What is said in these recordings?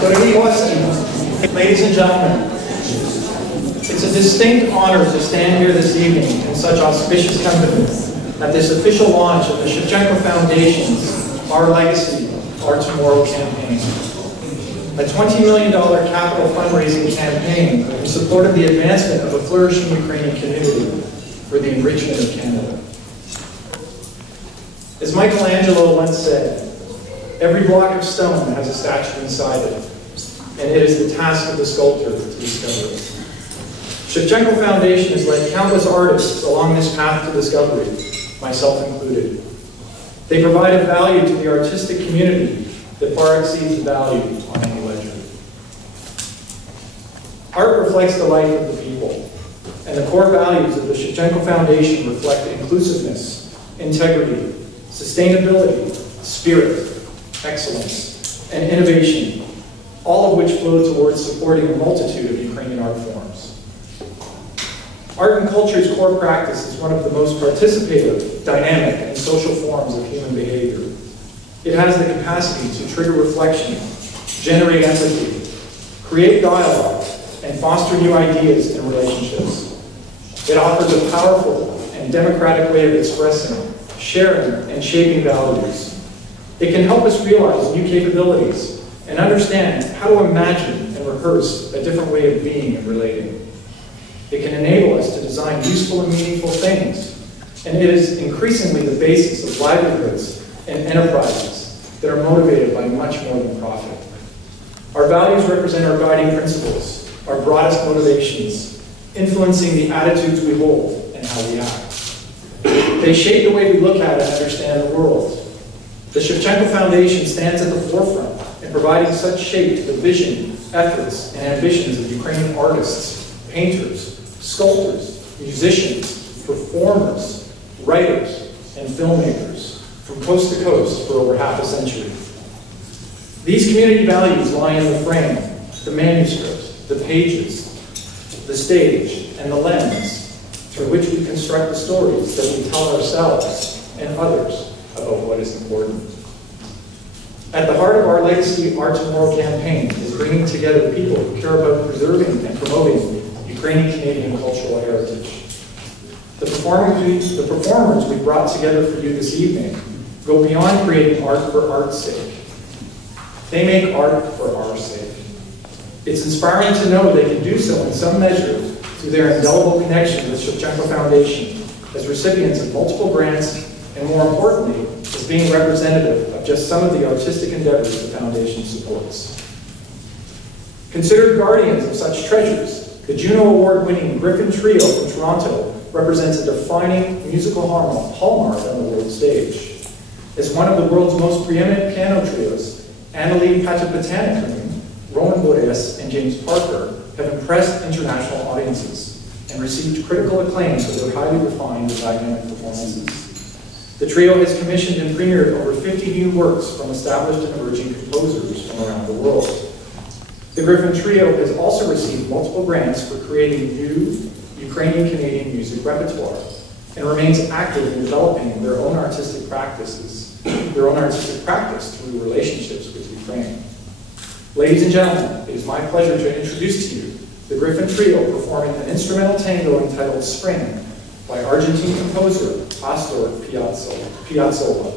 Ladies and gentlemen, it's a distinct honor to stand here this evening in such auspicious company at this official launch of the Shevchenko Foundation's Our Legacy, Our Tomorrow campaign. A $20 million capital fundraising campaign in support of the advancement of a flourishing Ukrainian community for the enrichment of Canada. As Michelangelo once said, every block of stone has a statue inside it, and it is the task of the sculptor to discover it. Shevchenko Foundation has led countless artists along this path to discovery, myself included. They provide a value to the artistic community that far exceeds the value on any ledger. Art reflects the life of the people, and the core values of the Shevchenko Foundation reflect inclusiveness, integrity, sustainability, spirit, excellence, and innovation, all of which flow towards supporting a multitude of Ukrainian art forms. Art and culture's core practice is one of the most participative, dynamic, and social forms of human behavior. It has the capacity to trigger reflection, generate empathy, create dialogue, and foster new ideas and relationships. It offers a powerful and democratic way of expressing, sharing, and shaping values. It can help us realize new capabilities and understand how to imagine and rehearse a different way of being and relating. It can enable us to design useful and meaningful things, and it is increasingly the basis of livelihoods and enterprises that are motivated by much more than profit. Our values represent our guiding principles, our broadest motivations, influencing the attitudes we hold and how we act. They shape the way we look at and understand the world. The Shevchenko Foundation stands at the forefront in providing such shape to the vision, efforts, and ambitions of Ukrainian artists, painters, sculptors, musicians, performers, writers, and filmmakers from coast to coast for over half a century. These community values lie in the frame, the manuscript, the pages, the stage, and the lens through which we construct the stories that we tell ourselves and others about what is important. At the heart of Our Legacy, Our Tomorrow campaign is bringing together people who care about preserving and promoting Ukrainian-Canadian cultural heritage. The performers we brought together for you this evening go beyond creating art for art's sake. They make art for our sake. It's inspiring to know they can do so in some measure through their indelible connection with Shevchenko Foundation as recipients of multiple grants, and more importantly, as being representative of just some of the artistic endeavors the Foundation supports. Considered guardians of such treasures, the Juno Award-winning Griffin Trio from Toronto represents a defining musical hallmark on the world stage. As one of the world's most preeminent piano trios, Annalie Patapatanakun, Roman Boreas, and James Parker have impressed international audiences and received critical acclaim for their highly refined and dynamic performances. The trio has commissioned and premiered over 50 new works from established and emerging composers from around the world. The Griffin Trio has also received multiple grants for creating new Ukrainian-Canadian music repertoire and remains active in developing their own artistic practice through relationships with Ukraine. Ladies and gentlemen, it is my pleasure to introduce to you the Griffin Trio performing an instrumental tango entitled Spring by Argentine composer Astor Piazzolla.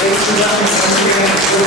Ladies and gentlemen, once again,